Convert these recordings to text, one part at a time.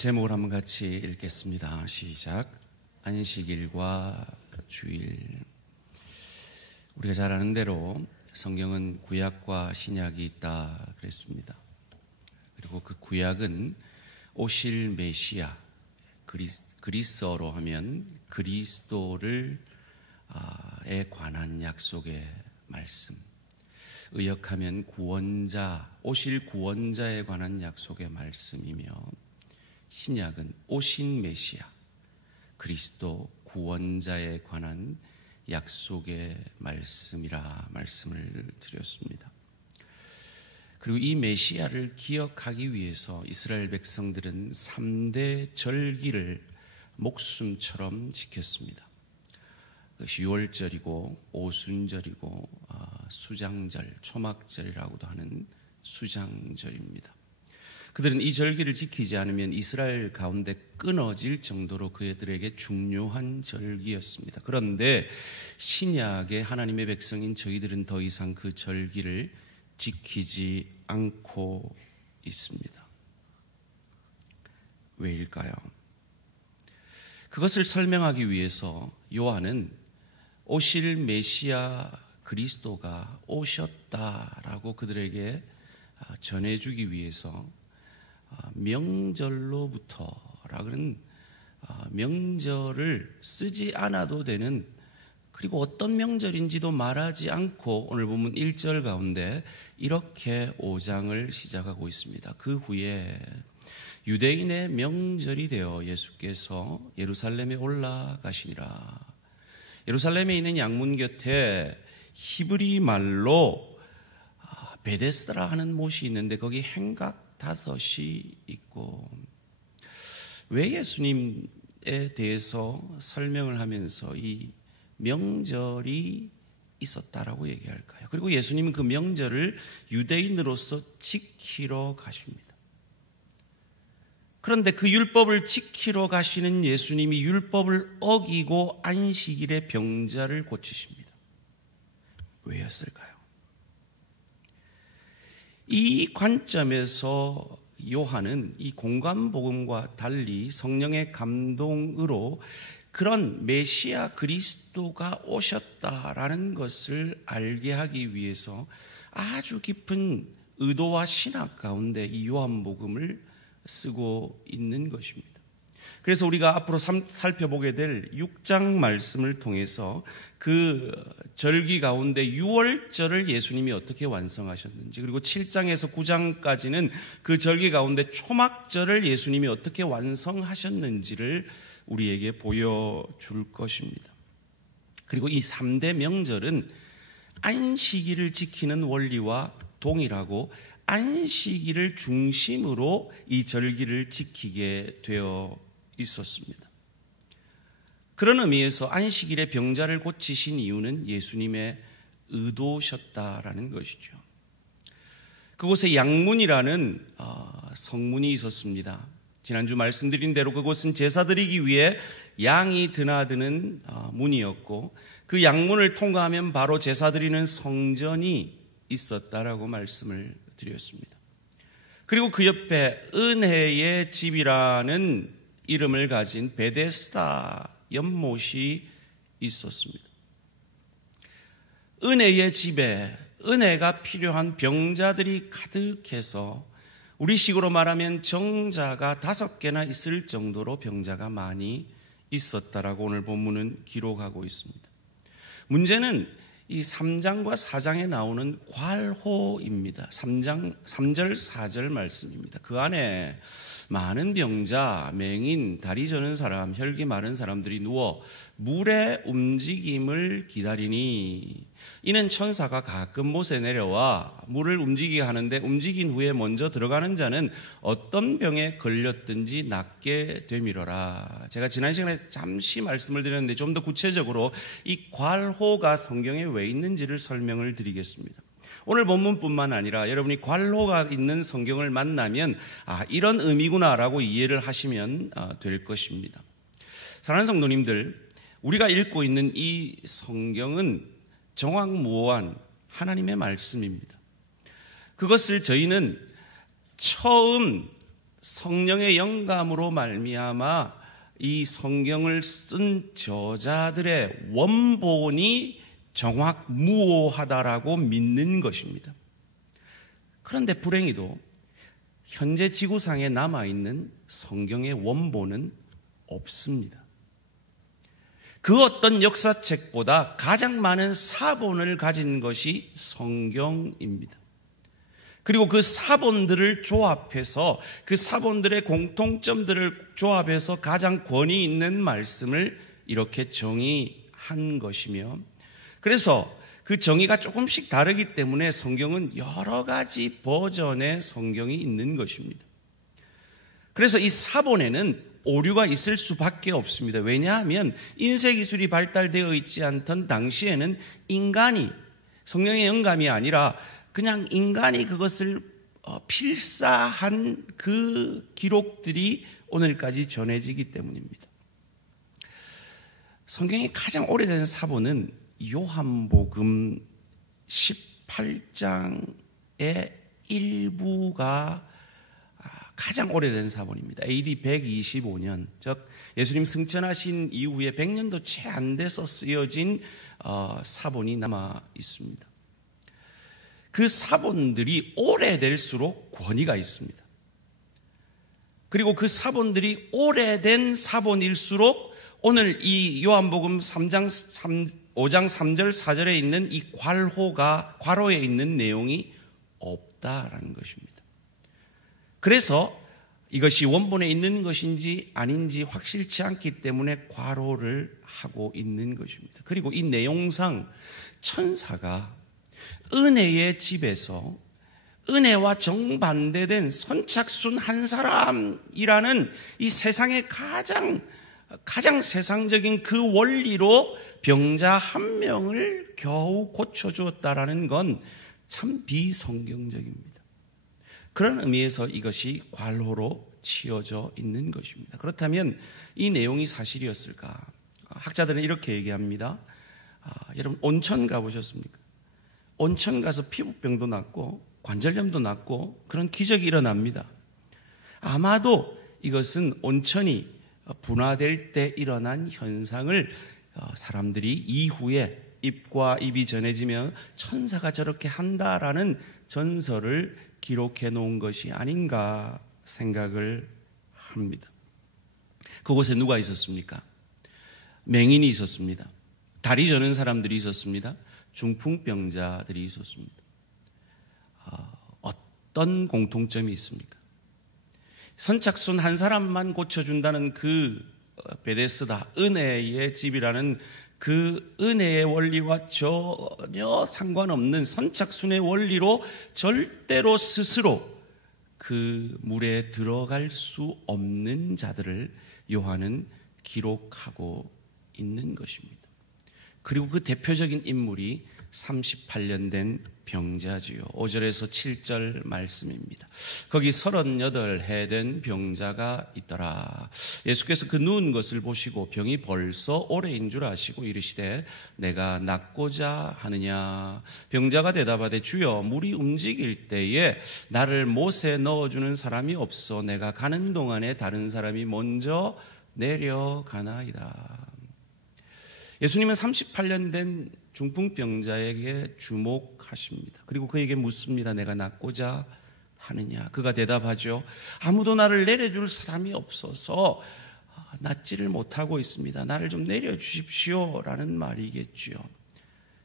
제목을 한번 같이 읽겠습니다. 시작. 안식일과 주일. 우리가 잘 아는 대로 성경은 구약과 신약이 있다 그랬습니다. 그리고 그 구약은 오실 메시아, 그리스어로 하면 그리스도를 에 관한 약속의 말씀, 의역하면 구원자, 오실 구원자에 관한 약속의 말씀이며, 신약은 오신 메시아, 그리스도 구원자에 관한 약속의 말씀이라 말씀을 드렸습니다. 그리고 이 메시아를 기억하기 위해서 이스라엘 백성들은 3대 절기를 목숨처럼 지켰습니다. 그것이 유월절이고 오순절이고 수장절, 초막절이라고도 하는 수장절입니다. 그들은 이 절기를 지키지 않으면 이스라엘 가운데 끊어질 정도로 그들에게 중요한 절기였습니다. 그런데 신약의 하나님의 백성인 저희들은 더 이상 그 절기를 지키지 않고 있습니다. 왜일까요? 그것을 설명하기 위해서 요한은 오실 메시아 그리스도가 오셨다라고 그들에게 전해주기 위해서 명절로부터라는 명절을 쓰지 않아도 되는, 그리고 어떤 명절인지도 말하지 않고 오늘 보면 1절 가운데 이렇게 5장을 시작하고 있습니다. 그 후에 유대인의 명절이 되어 예수께서 예루살렘에 올라가시니라. 예루살렘에 있는 양문 곁에 히브리 말로 베데스다라 하는 못이 있는데 거기 행각 5이 있고, 왜 예수님에 대해서 설명을 하면서 이 명절이 있었다라고 얘기할까요? 그리고 예수님은 그 명절을 유대인으로서 지키러 가십니다. 그런데 그 율법을 지키러 가시는 예수님이 율법을 어기고 안식일에 병자를 고치십니다. 왜였을까요? 이 관점에서 요한은 이 공관복음과 달리 성령의 감동으로 그런 메시아 그리스도가 오셨다라는 것을 알게 하기 위해서 아주 깊은 의도와 신학 가운데 이 요한복음을 쓰고 있는 것입니다. 그래서 우리가 앞으로 살펴보게 될 6장 말씀을 통해서 그 절기 가운데 6월절을 예수님이 어떻게 완성하셨는지, 그리고 7장에서 9장까지는 그 절기 가운데 초막절을 예수님이 어떻게 완성하셨는지를 우리에게 보여줄 것입니다. 그리고 이 3대 명절은 안식일을 지키는 원리와 동일하고 안식일을 중심으로 이 절기를 지키게 되어 있었습니다. 그런 의미에서 안식일에 병자를 고치신 이유는 예수님의 의도셨다라는 것이죠. 그곳에 양문이라는 성문이 있었습니다. 지난주 말씀드린 대로 그곳은 제사 드리기 위해 양이 드나드는 문이었고, 그 양문을 통과하면 바로 제사 드리는 성전이 있었다라고 말씀을 드렸습니다. 그리고 그 옆에 은혜의 집이라는 이름을 가진 베데스다 연못이 있었습니다. 은혜의 집에 은혜가 필요한 병자들이 가득해서 우리식으로 말하면 정자가 5개나 있을 정도로 병자가 많이 있었다라고 오늘 본문은 기록하고 있습니다. 문제는 이 3장과 4장에 나오는 괄호입니다. 3절 4절 말씀입니다. 그 안에 많은 병자, 맹인, 다리 저는 사람, 혈기 마른 사람들이 누워 물의 움직임을 기다리니, 이는 천사가 가끔 못에 내려와 물을 움직이게 하는데 움직인 후에 먼저 들어가는 자는 어떤 병에 걸렸든지 낫게 되미러라. 제가 지난 시간에 잠시 말씀을 드렸는데 좀 더 구체적으로 이 괄호가 성경에 왜 있는지를 설명을 드리겠습니다. 오늘 본문뿐만 아니라 여러분이 괄호가 있는 성경을 만나면 이런 의미구나라고 이해를 하시면 될 것입니다. 사랑하는 성도님들, 우리가 읽고 있는 이 성경은 정확무오한 하나님의 말씀입니다. 그것을 저희는 처음 성령의 영감으로 말미암아 이 성경을 쓴 저자들의 원본이 정확무오하다라고 믿는 것입니다. 그런데 불행히도 현재 지구상에 남아있는 성경의 원본은 없습니다. 그 어떤 역사책보다 가장 많은 사본을 가진 것이 성경입니다. 그리고 그 사본들을 조합해서 그 사본들의 공통점들을 조합해서 가장 권위 있는 말씀을 이렇게 정의한 것이며, 그래서 그 정의가 조금씩 다르기 때문에 성경은 여러 가지 버전의 성경이 있는 것입니다. 그래서 이 사본에는 오류가 있을 수밖에 없습니다. 왜냐하면 인쇄기술이 발달되어 있지 않던 당시에는 인간이, 성령의 영감이 아니라 그냥 인간이 그것을 필사한 그 기록들이 오늘까지 전해지기 때문입니다. 성경이 가장 오래된 사본은 요한복음 18장의 일부가 가장 오래된 사본입니다. AD 125년, 즉 예수님 승천하신 이후에 100년도 채 안 돼서 쓰여진 사본이 남아 있습니다. 그 사본들이 오래될수록 권위가 있습니다. 그리고 그 사본들이 오래된 사본일수록 오늘 이 요한복음 5장 3절 4절에 있는 이 괄호에 있는 내용이 없다라는 것입니다. 그래서 이것이 원본에 있는 것인지 아닌지 확실치 않기 때문에 괄호를 하고 있는 것입니다. 그리고 이 내용상 천사가 은혜의 집에서 은혜와 정반대된 선착순 한 사람이라는 이 세상의 가장 세상적인 그 원리로 병자 한 명을 겨우 고쳐주었다라는 건 참 비성경적입니다. 그런 의미에서 이것이 괄호로 치어져 있는 것입니다. 그렇다면 이 내용이 사실이었을까? 학자들은 이렇게 얘기합니다. 여러분 온천 가보셨습니까? 온천 가서 피부병도 낫고 관절염도 낫고 그런 기적이 일어납니다. 아마도 이것은 온천이 분화될 때 일어난 현상을 사람들이 이후에 입과 입이 전해지면 천사가 저렇게 한다라는 전설을 기록해 놓은 것이 아닌가 생각을 합니다. 그곳에 누가 있었습니까? 맹인이 있었습니다. 다리 저는 사람들이 있었습니다. 중풍병자들이 있었습니다. 어떤 공통점이 있습니까? 선착순 한 사람만 고쳐준다는 그 베데스다, 은혜의 집이라는 그 은혜의 원리와 전혀 상관없는 선착순의 원리로 절대로 스스로 그 물에 들어갈 수 없는 자들을 요한은 기록하고 있는 것입니다. 그리고 그 대표적인 인물이 38년 된 병자지요. 5절에서 7절 말씀입니다. 거기 38해 된 병자가 있더라. 예수께서 그 누운 것을 보시고 병이 벌써 오래인 줄 아시고 이르시되 내가 낫고자 하느냐. 병자가 대답하되 주여 물이 움직일 때에 나를 못에 넣어주는 사람이 없어 내가 가는 동안에 다른 사람이 먼저 내려가나이다. 예수님은 38년 된 중풍병자에게 주목하십니다. 그리고 그에게 묻습니다. 내가 낫고자 하느냐. 그가 대답하죠. 아무도 나를 내려줄 사람이 없어서 낫지를 못하고 있습니다. 나를 좀 내려주십시오 라는 말이겠죠.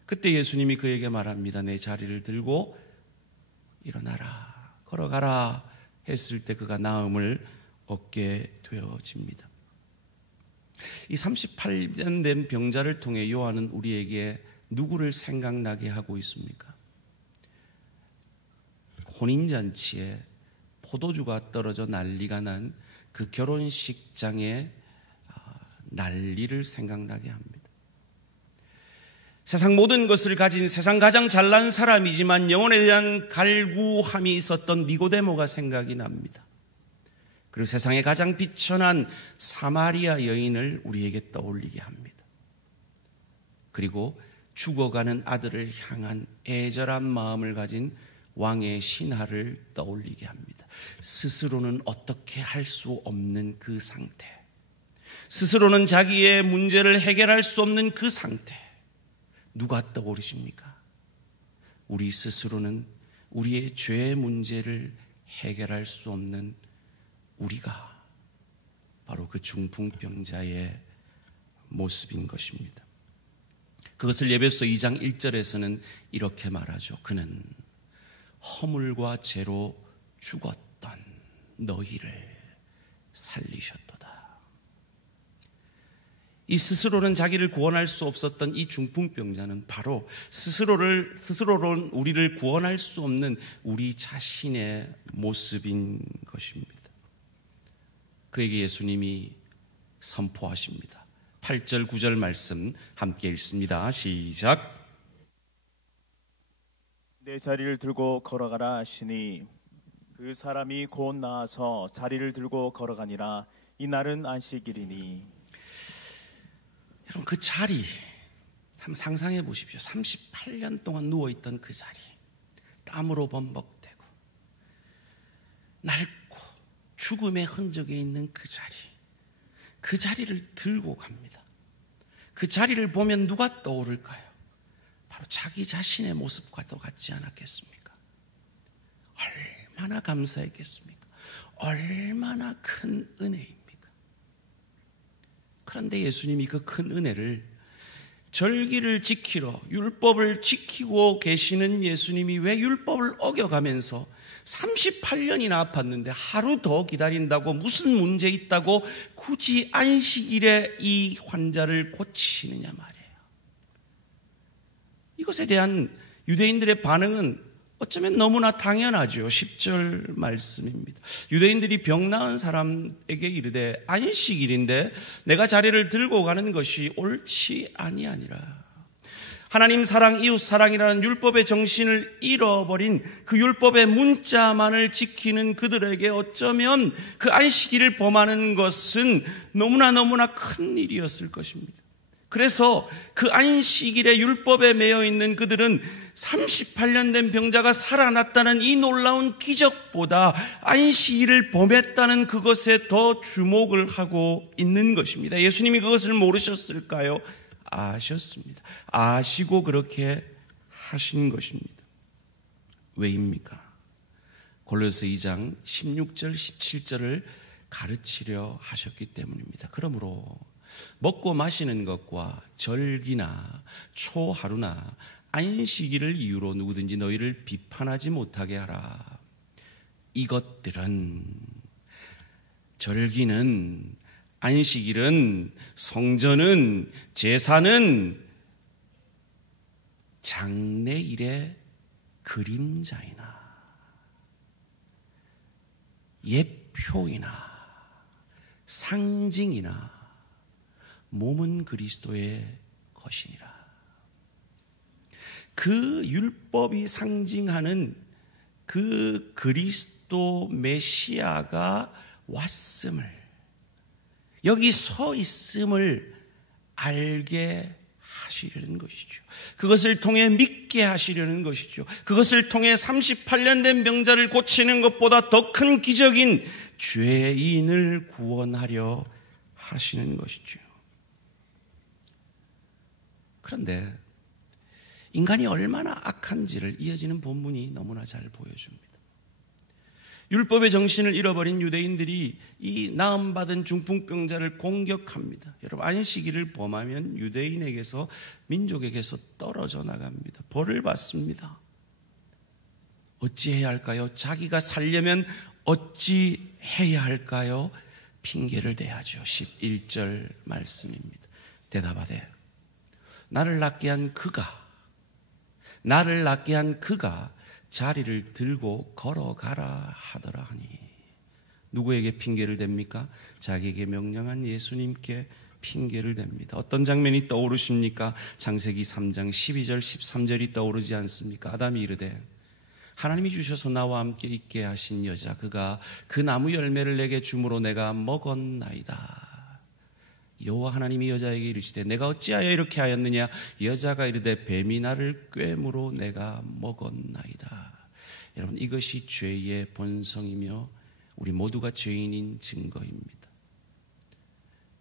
그때 예수님이 그에게 말합니다. 내 자리를 들고 일어나라, 걸어가라 했을 때 그가 나음을 얻게 되어집니다. 이 38년 된 병자를 통해 요한은 우리에게 누구를 생각나게 하고 있습니까? 혼인잔치에 포도주가 떨어져 난리가 난 그 결혼식장의 난리를 생각나게 합니다. 세상 모든 것을 가진 세상 가장 잘난 사람이지만 영혼에 대한 갈구함이 있었던 니고데모가 생각이 납니다. 그리고 세상에 가장 비천한 사마리아 여인을 우리에게 떠올리게 합니다. 그리고 죽어가는 아들을 향한 애절한 마음을 가진 왕의 신하를 떠올리게 합니다. 스스로는 어떻게 할 수 없는 그 상태, 스스로는 자기의 문제를 해결할 수 없는 그 상태, 누가 떠오르십니까? 우리 스스로는 우리의 죄의 문제를 해결할 수 없는 우리가 바로 그 중풍병자의 모습인 것입니다. 그것을 에베소 2장 1절에서는 이렇게 말하죠. 그는 허물과 죄로 죽었던 너희를 살리셨도다. 이 스스로는 자기를 구원할 수 없었던 이 중풍병자는 바로 스스로는 우리를 구원할 수 없는 우리 자신의 모습인 것입니다. 그에게 예수님이 선포하십니다. 8절 9절 말씀 함께 읽습니다. 시작. 내 자리를 들고 걸어가라 하시니 그 사람이 곧 나아서 자리를 들고 걸어가니라. 이날은 안식일이니. 여러분, 그 자리 한번 상상해 보십시오. 38년 동안 누워있던 그 자리, 땀으로 범벅되고 낡고 죽음의 흔적이 있는 그 자리, 그 자리를 들고 갑니다. 그 자리를 보면 누가 떠오를까요? 바로 자기 자신의 모습과도 같지 않았겠습니까? 얼마나 감사했겠습니까? 얼마나 큰 은혜입니까? 그런데 예수님이 그 큰 은혜를 절기를 지키러 율법을 지키고 계시는 예수님이 왜 율법을 어겨가면서 38년이나 아팠는데 하루 더 기다린다고 무슨 문제 있다고 굳이 안식일에 이 환자를 고치느냐 말이에요. 이것에 대한 유대인들의 반응은 어쩌면 너무나 당연하죠. 10절 말씀입니다. 유대인들이 병 나은 사람에게 이르되 안식일인데 내가 자리를 들고 가는 것이 옳지 아니하니라. 하나님 사랑, 이웃 사랑이라는 율법의 정신을 잃어버린 그 율법의 문자만을 지키는 그들에게 어쩌면 그 안식일을 범하는 것은 너무나 큰 일이었을 것입니다. 그래서 그 안식일의 율법에 매여 있는 그들은 38년 된 병자가 살아났다는 이 놀라운 기적보다 안식일을 범했다는 그것에 더 주목을 하고 있는 것입니다. 예수님이 그것을 모르셨을까요? 아셨습니다. 아시고 그렇게 하신 것입니다. 왜입니까? 골로새 2장 16절 17절을 가르치려 하셨기 때문입니다. 그러므로 먹고 마시는 것과 절기나 초하루나 안식일을 이유로 누구든지 너희를 비판하지 못하게 하라. 이것들은, 절기는, 안식일은, 성전은, 제사는 장래일의 그림자이나 예표이나 상징이나 몸은 그리스도의 것이니라. 그 율법이 상징하는 그 그리스도 메시아가 왔음을, 여기 서 있음을 알게 하시려는 것이죠. 그것을 통해 믿게 하시려는 것이죠. 그것을 통해 38년 된 병자를 고치는 것보다 더 큰 기적인 죄인을 구원하려 하시는 것이죠. 그런데 인간이 얼마나 악한지를 이어지는 본문이 너무나 잘 보여줍니다. 율법의 정신을 잃어버린 유대인들이 이 나음받은 중풍병자를 공격합니다. 여러분, 안식일을 범하면 유대인에게서, 민족에게서 떨어져 나갑니다. 벌을 받습니다. 어찌해야 할까요? 자기가 살려면 어찌해야 할까요? 핑계를 대야죠. 11절 말씀입니다. 대답하되 나를 낫게 한 그가 자리를 들고 걸어가라 하더라 하니. 누구에게 핑계를 댑니까? 자기에게 명령한 예수님께 핑계를 댑니다. 어떤 장면이 떠오르십니까? 창세기 3장 12절 13절이 떠오르지 않습니까? 아담이 이르되 하나님이 주셔서 나와 함께 있게 하신 여자, 그가 그 나무 열매를 내게 주므로 내가 먹었나이다. 여호와 하나님이 여자에게 이르시되 내가 어찌하여 이렇게 하였느냐? 여자가 이르되 뱀이 나를 꿰므로 내가 먹었나이다. 여러분, 이것이 죄의 본성이며 우리 모두가 죄인인 증거입니다.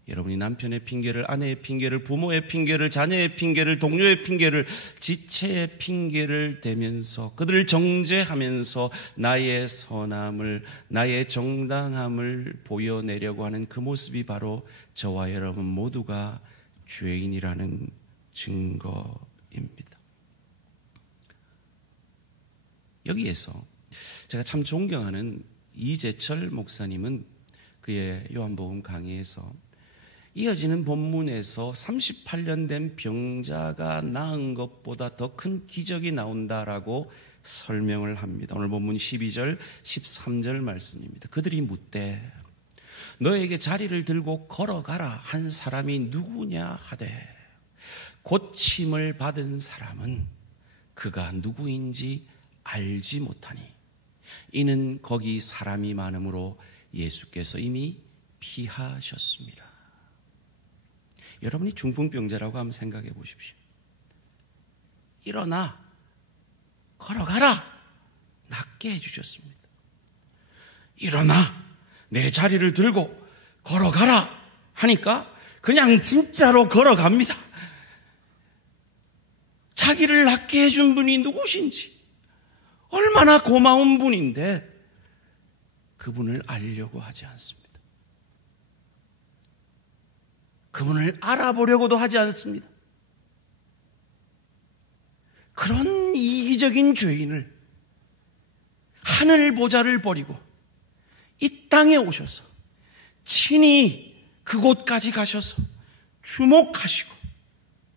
여러분이 남편의 핑계를, 아내의 핑계를, 부모의 핑계를, 자녀의 핑계를, 동료의 핑계를, 지체의 핑계를 대면서 그들을 정죄하면서 나의 선함을, 나의 정당함을 보여내려고 하는 그 모습이 바로 저와 여러분 모두가 죄인이라는 증거입니다. 여기에서 제가 참 존경하는 이재철 목사님은 그의 요한복음 강의에서 이어지는 본문에서 38년 된 병자가 나은 것보다 더 큰 기적이 나온다라고 설명을 합니다. 오늘 본문 12절, 13절 말씀입니다. 그들이 묻되 너에게 자리를 들고 걸어가라 한 사람이 누구냐 하되 고침을 받은 사람은 그가 누구인지 알지 못하니 이는 거기 사람이 많으므로 예수께서 이미 피하셨습니다. 여러분이 중풍병자라고 한번 생각해 보십시오. 일어나, 걸어가라, 낫게 해주셨습니다. 일어나, 내 자리를 들고 걸어가라 하니까 그냥 진짜로 걸어갑니다. 자기를 낫게 해준 분이 누구신지, 얼마나 고마운 분인데 그분을 알려고 하지 않습니다. 그분을 알아보려고도 하지 않습니다. 그런 이기적인 죄인을 하늘 보좌를 버리고 이 땅에 오셔서 친히 그곳까지 가셔서 주목하시고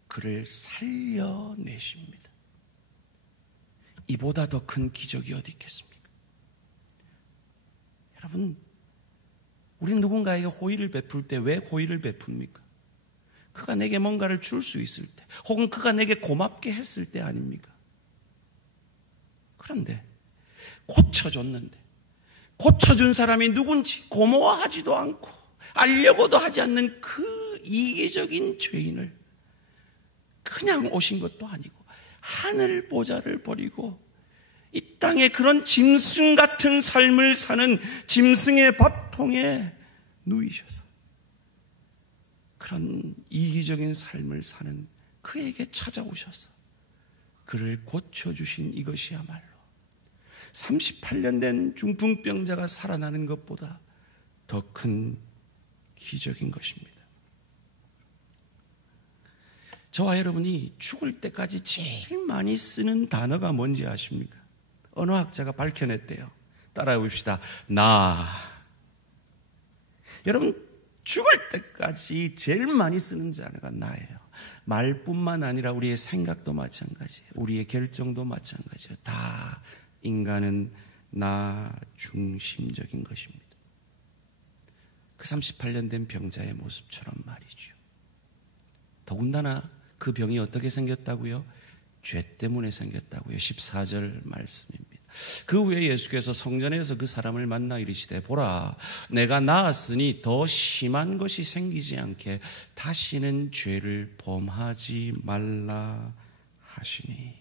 그를 살려내십니다. 이보다 더 큰 기적이 어디 있겠습니까? 여러분, 우리 누군가에게 호의를 베풀 때 왜 호의를 베풉니까? 그가 내게 뭔가를 줄 수 있을 때, 혹은 그가 내게 고맙게 했을 때 아닙니까? 그런데 고쳐줬는데 고쳐준 사람이 누군지 고마워하지도 않고 알려고도 하지 않는 그 이기적인 죄인을 그냥 오신 것도 아니고 하늘 보좌를 버리고 이 땅에 그런 짐승 같은 삶을 사는 짐승의 밥통에 누이셔서 그런 이기적인 삶을 사는 그에게 찾아오셔서 그를 고쳐주신 이것이야말로 38년 된 중풍병자가 살아나는 것보다 더 큰 기적인 것입니다. 저와 여러분이 죽을 때까지 제일 많이 쓰는 단어가 뭔지 아십니까? 언어학자가 밝혀냈대요. 따라해 봅시다. 나. 여러분, 죽을 때까지 제일 많이 쓰는 단어가 나예요. 말뿐만 아니라 우리의 생각도 마찬가지예요. 우리의 결정도 마찬가지예요. 다 인간은 나 중심적인 것입니다. 그 38년 된 병자의 모습처럼 말이죠. 더군다나 그 병이 어떻게 생겼다고요? 죄 때문에 생겼다고요. 14절 말씀입니다. 그 후에 예수께서 성전에서 그 사람을 만나 이르시되 보라, 내가 나았으니 더 심한 것이 생기지 않게 다시는 죄를 범하지 말라 하시니.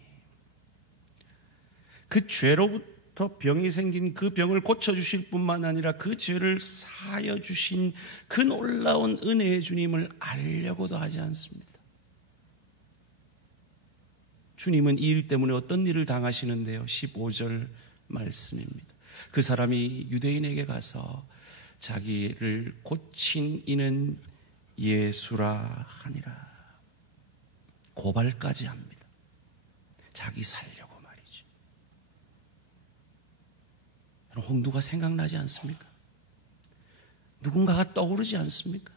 그 죄로부터 병이 생긴 그 병을 고쳐주실 뿐만 아니라 그 죄를 사하여 주신 그 놀라운 은혜의 주님을 알려고도 하지 않습니다. 주님은 이 일 때문에 어떤 일을 당하시는데요? 15절 말씀입니다. 그 사람이 유대인에게 가서 자기를 고친 이는 예수라 하니라. 고발까지 합니다. 자기 살려고 말이죠. 홍두가 생각나지 않습니까? 누군가가 떠오르지 않습니까?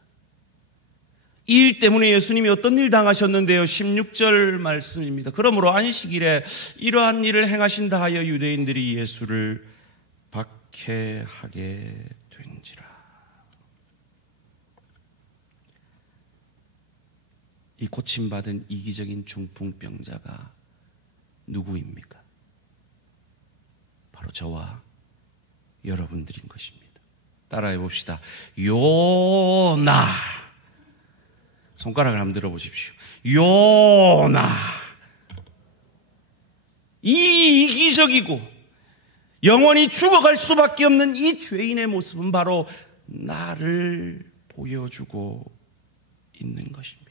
이 일 때문에 예수님이 어떤 일 당하셨는데요? 16절 말씀입니다. 그러므로 안식일에 이러한 일을 행하신다 하여 유대인들이 예수를 박해하게 된지라. 이 고침받은 이기적인 중풍병자가 누구입니까? 바로 저와 여러분들인 것입니다. 따라해 봅시다. 요나. 손가락을 한번 들어보십시오. 요나. 이 이기적이고 영원히 죽어갈 수밖에 없는 이 죄인의 모습은 바로 나를 보여주고 있는 것입니다.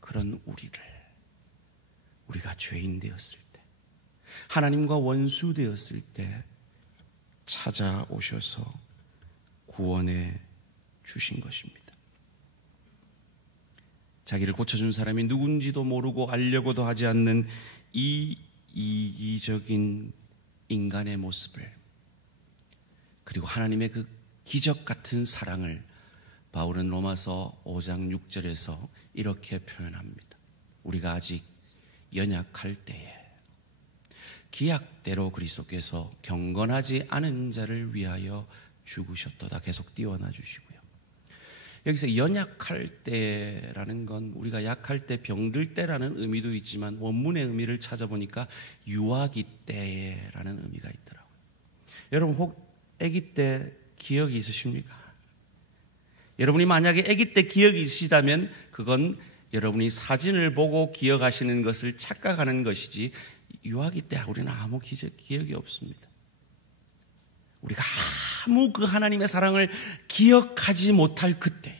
그런 우리가 죄인 되었을 때, 하나님과 원수 되었을 때 찾아오셔서 구원해 주신 것입니다. 자기를 고쳐준 사람이 누군지도 모르고 알려고도 하지 않는 이 이기적인 인간의 모습을, 그리고 하나님의 그 기적 같은 사랑을 바울은 로마서 5장 6절에서 이렇게 표현합니다. 우리가 아직 연약할 때에 기약대로 그리스도께서 경건하지 않은 자를 위하여 죽으셨도다. 계속 띄워놔 주시고요. 여기서 연약할 때라는 건 우리가 약할 때, 병들 때라는 의미도 있지만 원문의 의미를 찾아보니까 유아기 때라는 의미가 있더라고요. 여러분 혹 아기 때 기억이 있으십니까? 여러분이 만약에 아기 때 기억이 있으시다면 그건 여러분이 사진을 보고 기억하시는 것을 착각하는 것이지, 유아기 때 우리는 아무 기억이 없습니다. 우리가 아무 그 하나님의 사랑을 기억하지 못할 그때에,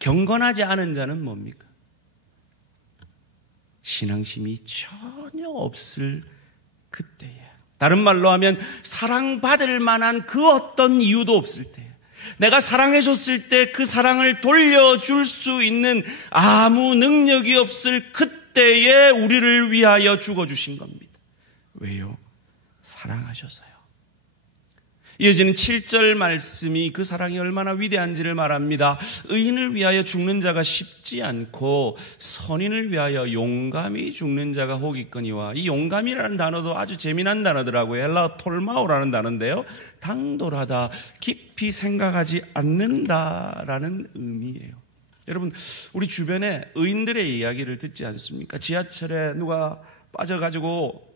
경건하지 않은 자는 뭡니까? 신앙심이 전혀 없을 그때에, 다른 말로 하면 사랑받을 만한 그 어떤 이유도 없을 때, 내가 사랑해줬을 때 그 사랑을 돌려줄 수 있는 아무 능력이 없을 그때에 우리를 위하여 죽어주신 겁니다. 왜요? 사랑하셔서요. 이어지는 7절 말씀이 그 사랑이 얼마나 위대한지를 말합니다. 의인을 위하여 죽는 자가 쉽지 않고 선인을 위하여 용감히 죽는 자가 혹 있거니와. 이 용감이라는 단어도 아주 재미난 단어더라고요. 헬라어 톨마오라는 단어인데요, 당돌하다, 깊이 생각하지 않는다라는 의미예요. 여러분, 우리 주변에 의인들의 이야기를 듣지 않습니까? 지하철에 누가 빠져가지고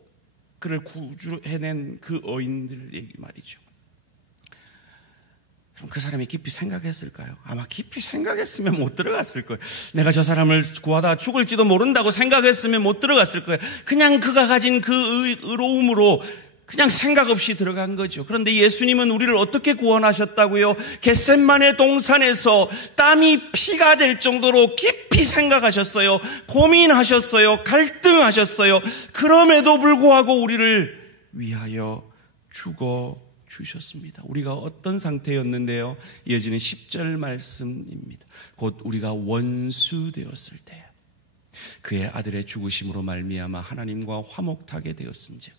그를 구조해낸 그 의인들 얘기 말이죠. 그럼 그 사람이 깊이 생각했을까요? 아마 깊이 생각했으면 못 들어갔을 거예요. 내가 저 사람을 구하다 죽을지도 모른다고 생각했으면 못 들어갔을 거예요. 그냥 그가 가진 그 의로움으로 그냥 생각 없이 들어간 거죠. 그런데 예수님은 우리를 어떻게 구원하셨다고요? 겟셋마네 동산에서 땀이 피가 될 정도로 깊이 생각하셨어요. 고민하셨어요. 갈등하셨어요. 그럼에도 불구하고 우리를 위하여 죽어 주셨습니다. 우리가 어떤 상태였는데요? 이어지는 10절 말씀입니다. 곧 우리가 원수 되었을 때 그의 아들의 죽으심으로 말미암아 하나님과 화목하게 되었은즉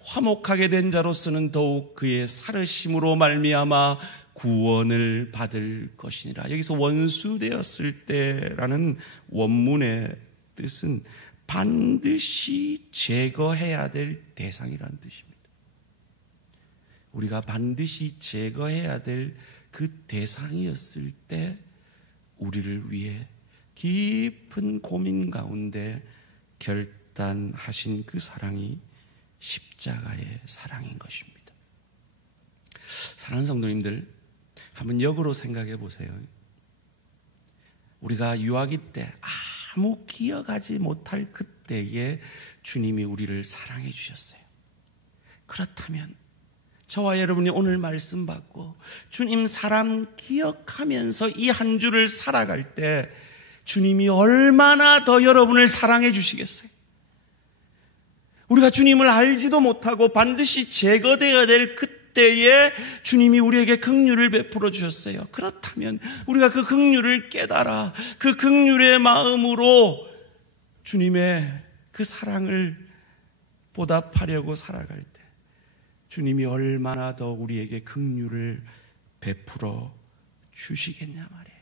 화목하게 된 자로서는 더욱 그의 살으심으로 말미암아 구원을 받을 것이니라. 여기서 원수 되었을 때라는 원문의 뜻은 반드시 제거해야 될 대상이라는 뜻입니다. 우리가 반드시 제거해야 될 그 대상이었을 때 우리를 위해 깊은 고민 가운데 결단하신 그 사랑이 십자가의 사랑인 것입니다. 사랑하는 성도님들, 한번 역으로 생각해 보세요. 우리가 유아기 때 아무 기억하지 못할 그때에 주님이 우리를 사랑해 주셨어요. 그렇다면 저와 여러분이 오늘 말씀 받고 주님 사랑 기억하면서 이 한 주를 살아갈 때 주님이 얼마나 더 여러분을 사랑해 주시겠어요? 우리가 주님을 알지도 못하고 반드시 제거되어야 될 그때에 주님이 우리에게 긍휼을 베풀어 주셨어요. 그렇다면 우리가 그 긍휼을 깨달아 그 긍휼의 마음으로 주님의 그 사랑을 보답하려고 살아갈 때 주님이 얼마나 더 우리에게 긍휼을 베풀어 주시겠냐 말이에요.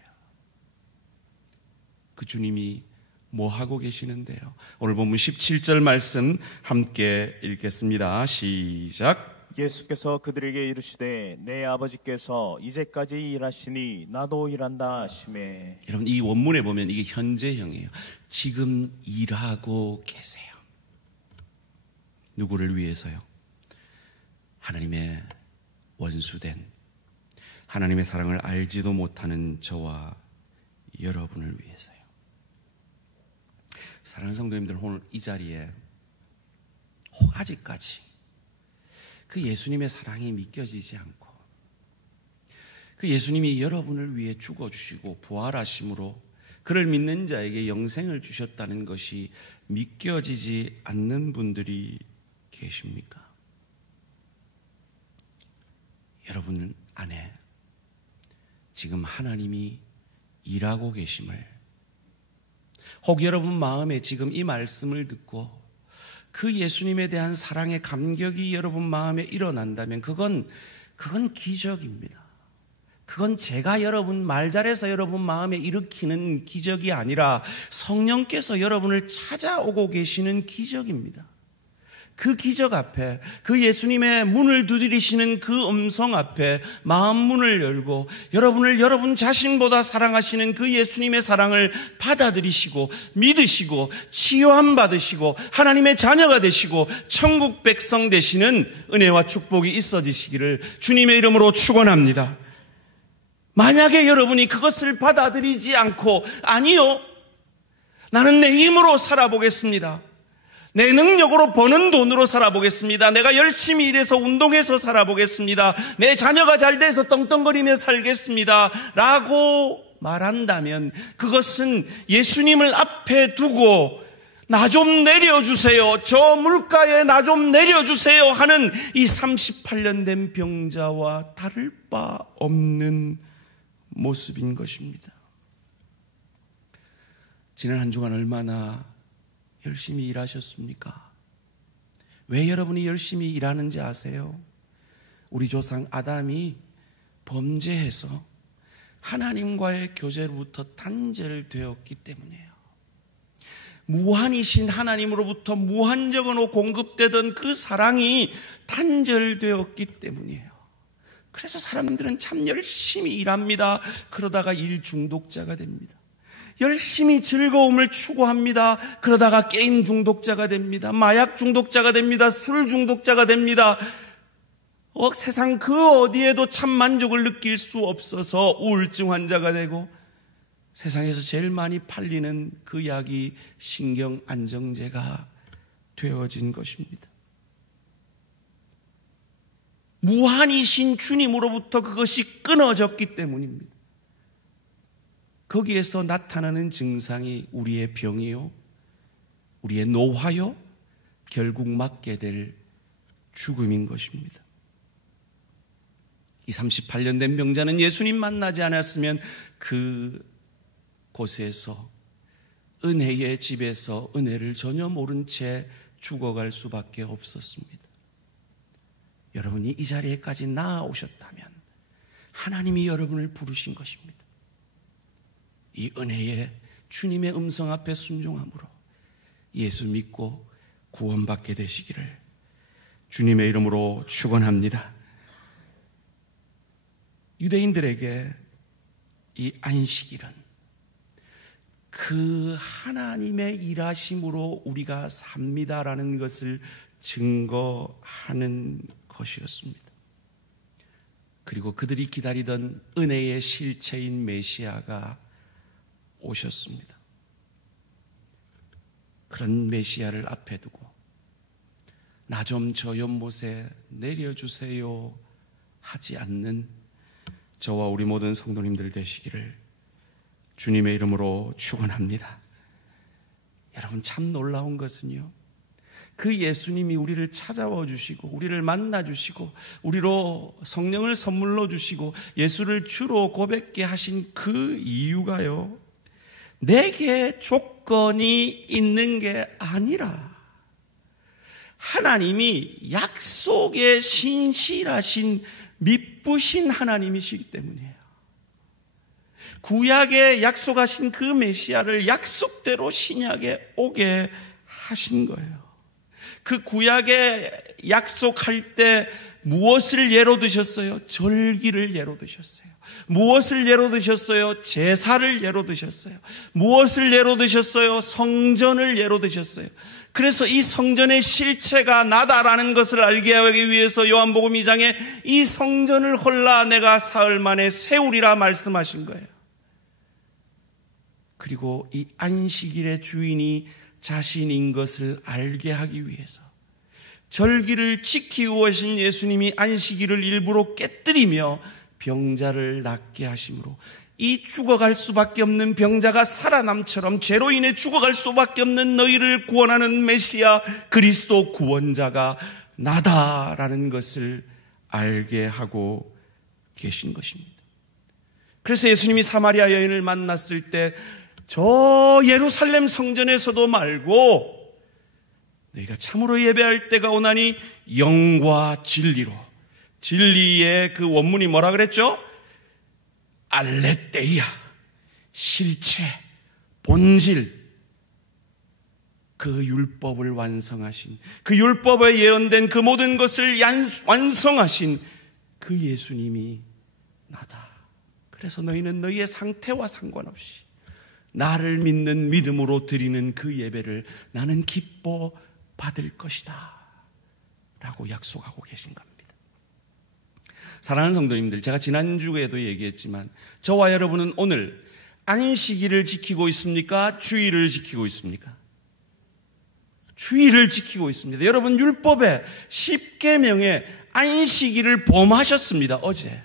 그 주님이 뭐 하고 계시는데요? 오늘 본문 17절 말씀 함께 읽겠습니다. 시작. 예수께서 그들에게 이르시되 내 아버지께서 이제까지 일하시니 나도 일한다 하시매. 여러분, 이 원문에 보면 이게 현재형이에요. 지금 일하고 계세요. 누구를 위해서요? 하나님의 원수된, 하나님의 사랑을 알지도 못하는 저와 여러분을 위해서요. 사랑하는 성도님들, 오늘 이 자리에 아직까지 그 예수님의 사랑이 믿겨지지 않고 그 예수님이 여러분을 위해 죽어주시고 부활하심으로 그를 믿는 자에게 영생을 주셨다는 것이 믿겨지지 않는 분들이 계십니까? 여러분 안에 지금 하나님이 일하고 계심을, 혹 여러분 마음에 지금 이 말씀을 듣고 그 예수님에 대한 사랑의 감격이 여러분 마음에 일어난다면 그건 기적입니다. 그건 제가 여러분 말 잘해서 여러분 마음에 일으키는 기적이 아니라 성령께서 여러분을 찾아오고 계시는 기적입니다. 그 기적 앞에, 그 예수님의 문을 두드리시는 그 음성 앞에 마음 문을 열고 여러분을 여러분 자신보다 사랑하시는 그 예수님의 사랑을 받아들이시고 믿으시고 치유함 받으시고 하나님의 자녀가 되시고 천국 백성 되시는 은혜와 축복이 있어지시기를 주님의 이름으로 축원합니다. 만약에 여러분이 그것을 받아들이지 않고 아니요, 나는 내 힘으로 살아보겠습니다. 내 능력으로 버는 돈으로 살아보겠습니다. 내가 열심히 일해서 운동해서 살아보겠습니다. 내 자녀가 잘 돼서 떵떵거리며 살겠습니다. 라고 말한다면 그것은 예수님을 앞에 두고 나 좀 내려주세요, 저 물가에 나 좀 내려주세요 하는 이 38년 된 병자와 다를 바 없는 모습인 것입니다. 지난 한 주간 얼마나 열심히 일하셨습니까? 왜 여러분이 열심히 일하는지 아세요? 우리 조상 아담이 범죄해서 하나님과의 교제로부터 단절되었기 때문이에요. 무한이신 하나님으로부터 무한적으로 공급되던 그 사랑이 단절되었기 때문이에요. 그래서 사람들은 참 열심히 일합니다. 그러다가 일 중독자가 됩니다. 열심히 즐거움을 추구합니다. 그러다가 게임 중독자가 됩니다. 마약 중독자가 됩니다. 술 중독자가 됩니다. 세상 그 어디에도 참 만족을 느낄 수 없어서 우울증 환자가 되고, 세상에서 제일 많이 팔리는 그 약이 신경 안정제가 되어진 것입니다. 무한이신 주님으로부터 그것이 끊어졌기 때문입니다. 거기에서 나타나는 증상이 우리의 병이요, 우리의 노화요, 결국 맞게 될 죽음인 것입니다. 이 38년 된 병자는 예수님 만나지 않았으면 그 곳에서, 은혜의 집에서 은혜를 전혀 모른 채 죽어갈 수밖에 없었습니다. 여러분이 이 자리에까지 나아오셨다면 하나님이 여러분을 부르신 것입니다. 이 은혜의 주님의 음성 앞에 순종함으로 예수 믿고 구원받게 되시기를 주님의 이름으로 축원합니다. 유대인들에게 이 안식일은 그 하나님의 일하심으로 우리가 삽니다라는 것을 증거하는 것이었습니다. 그리고 그들이 기다리던 은혜의 실체인 메시아가 오셨습니다. 그런 메시아를 앞에 두고 나 좀 저 연못에 내려주세요 하지 않는 저와 우리 모든 성도님들 되시기를 주님의 이름으로 축원합니다. 여러분, 참 놀라운 것은요, 그 예수님이 우리를 찾아와 주시고 우리를 만나 주시고 우리로 성령을 선물로 주시고 예수를 주로 고백게 하신 그 이유가요, 내게 조건이 있는 게 아니라 하나님이 약속에 신실하신 미쁘신 하나님이시기 때문이에요. 구약에 약속하신 그 메시아를 약속대로 신약에 오게 하신 거예요. 그 구약에 약속할 때 무엇을 예로 드셨어요? 절기를 예로 드셨어요. 무엇을 예로 드셨어요? 제사를 예로 드셨어요. 무엇을 예로 드셨어요? 성전을 예로 드셨어요. 그래서 이 성전의 실체가 나다라는 것을 알게 하기 위해서 요한복음 2장에 이 성전을 헐라 내가 사흘 만에 세우리라 말씀하신 거예요. 그리고 이 안식일의 주인이 자신인 것을 알게 하기 위해서 절기를 지키고 오신 예수님이 안식일을 일부러 깨뜨리며 병자를 낫게 하심으로 이 죽어갈 수밖에 없는 병자가 살아남처럼 죄로 인해 죽어갈 수밖에 없는 너희를 구원하는 메시아 그리스도 구원자가 나다라는 것을 알게 하고 계신 것입니다. 그래서 예수님이 사마리아 여인을 만났을 때 저 예루살렘 성전에서도 말고 너희가 참으로 예배할 때가 오나니 영과 진리로, 진리의 그 원문이 뭐라 그랬죠? 알레테이아, 실체, 본질, 그 율법을 완성하신, 그 율법에 예언된 그 모든 것을 완성하신 그 예수님이 나다. 그래서 너희는 너희의 상태와 상관없이 나를 믿는 믿음으로 드리는 그 예배를 나는 기뻐 받을 것이다 라고 약속하고 계신 겁니다. 사랑하는 성도님들, 제가 지난주에도 얘기했지만 저와 여러분은 오늘 안식일을 지키고 있습니까? 주일을 지키고 있습니까? 주일을 지키고 있습니다. 여러분, 율법의 10계명의 안식일을 범하셨습니다. 어제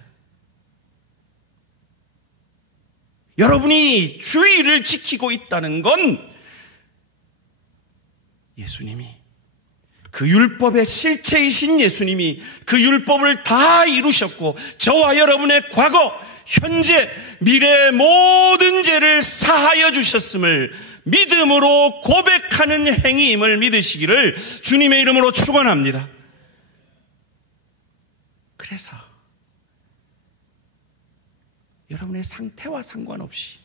여러분이 주일을 지키고 있다는 건 예수님이, 그 율법의 실체이신 예수님이 그 율법을 다 이루셨고 저와 여러분의 과거, 현재, 미래의 모든 죄를 사하여 주셨음을 믿음으로 고백하는 행위임을 믿으시기를 주님의 이름으로 축원합니다. 그래서 여러분의 상태와 상관없이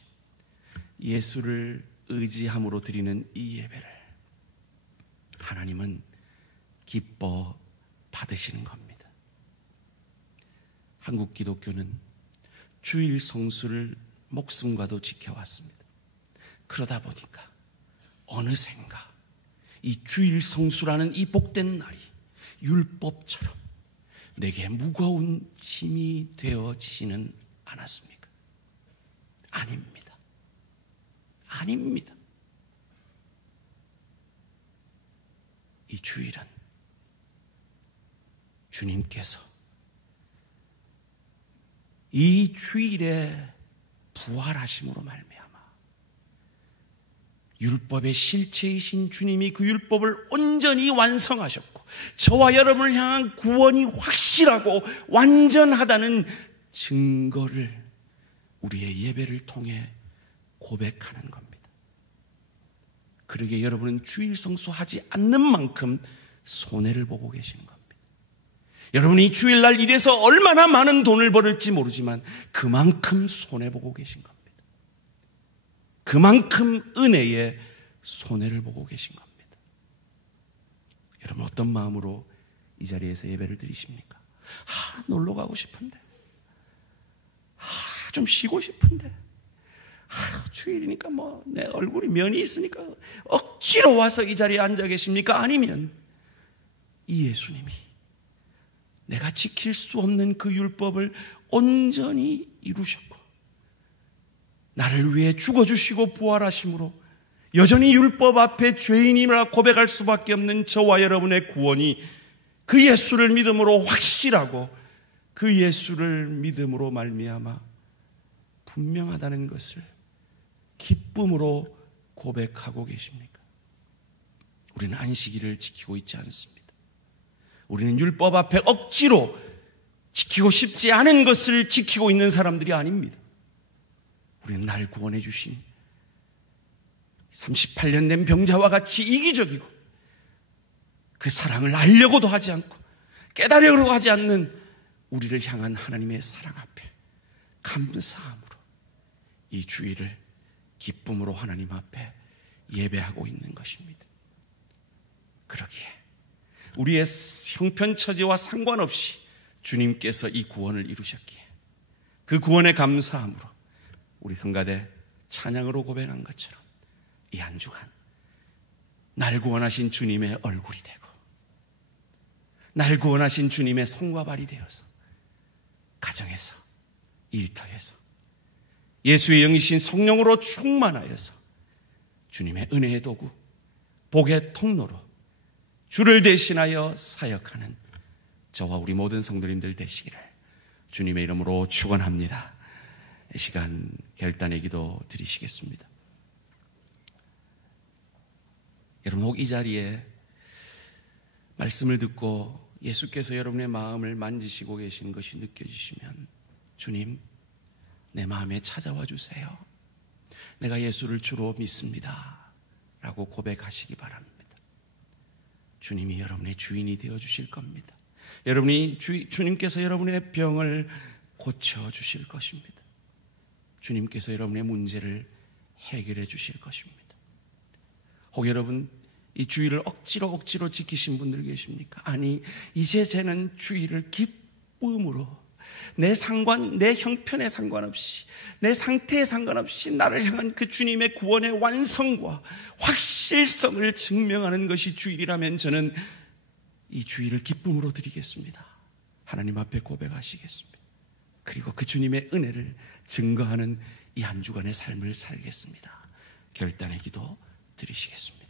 예수를 의지함으로 드리는 이 예배를 하나님은 기뻐 받으시는 겁니다. 한국 기독교는 주일 성수를 목숨과도 지켜왔습니다. 그러다 보니까 어느샌가 이 주일 성수라는 이 복된 날이 율법처럼 내게 무거운 짐이 되어지지는 않았습니까? 아닙니다. 아닙니다. 이 주일은 주님께서 이 주일에 부활하심으로 말미암아 율법의 실체이신 주님이 그 율법을 온전히 완성하셨고 저와 여러분을 향한 구원이 확실하고 완전하다는 증거를 우리의 예배를 통해 고백하는 겁니다. 그러기에 여러분은 주일 성수하지 않는 만큼 손해를 보고 계시는 겁니다. 여러분이 주일날 일해서 얼마나 많은 돈을 벌을지 모르지만 그만큼 손해보고 계신 겁니다. 그만큼 은혜에 손해를 보고 계신 겁니다. 여러분 어떤 마음으로 이 자리에서 예배를 드리십니까? 놀러 가고 싶은데, 좀 쉬고 싶은데, 주일이니까 뭐 내 얼굴이 면이 있으니까 억지로 와서 이 자리에 앉아 계십니까? 아니면 이 예수님이 내가 지킬 수 없는 그 율법을 온전히 이루셨고 나를 위해 죽어주시고 부활하심으로 여전히 율법 앞에 죄인이라 고백할 수밖에 없는 저와 여러분의 구원이 그 예수를 믿음으로 확실하고 그 예수를 믿음으로 말미암아 분명하다는 것을 기쁨으로 고백하고 계십니까? 우리는 안식일을 지키고 있지 않습니다. 우리는 율법 앞에 억지로 지키고 싶지 않은 것을 지키고 있는 사람들이 아닙니다. 우리는 날 구원해 주신 38년 된 병자와 같이 이기적이고 그 사랑을 알려고도 하지 않고 깨달으려고 하지 않는 우리를 향한 하나님의 사랑 앞에 감사함으로 이 주일을 기쁨으로 하나님 앞에 예배하고 있는 것입니다. 그러기에 우리의 형편처지와 상관없이 주님께서 이 구원을 이루셨기에 그 구원에 감사함으로 우리 성가대 찬양으로 고백한 것처럼 이 한 주간 날 구원하신 주님의 얼굴이 되고 날 구원하신 주님의 손과 발이 되어서 가정에서 일터에서 예수의 영이신 성령으로 충만하여서 주님의 은혜의 도구 복의 통로로 주를 대신하여 사역하는 저와 우리 모든 성도님들 되시기를 주님의 이름으로 축원합니다. 이 시간 결단의 기도 드리시겠습니다. 여러분, 혹 이 자리에 말씀을 듣고 예수께서 여러분의 마음을 만지시고 계신 것이 느껴지시면 주님, 내 마음에 찾아와 주세요. 내가 예수를 주로 믿습니다 라고 고백하시기 바랍니다. 주님이 여러분의 주인이 되어주실 겁니다. 주님께서 여러분의 병을 고쳐주실 것입니다. 주님께서 여러분의 문제를 해결해 주실 것입니다. 혹 여러분, 이 주의를 억지로 지키신 분들 계십니까? 아니, 이제 쟤는 주의를 기쁨으로 내 형편에 상관없이, 내 상태에 상관없이 나를 향한 그 주님의 구원의 완성과 확실성을 증명하는 것이 주일이라면 저는 이 주일을 기쁨으로 드리겠습니다. 하나님 앞에 고백하시겠습니다. 그리고 그 주님의 은혜를 증거하는 이 한 주간의 삶을 살겠습니다. 결단의 기도 드리시겠습니다.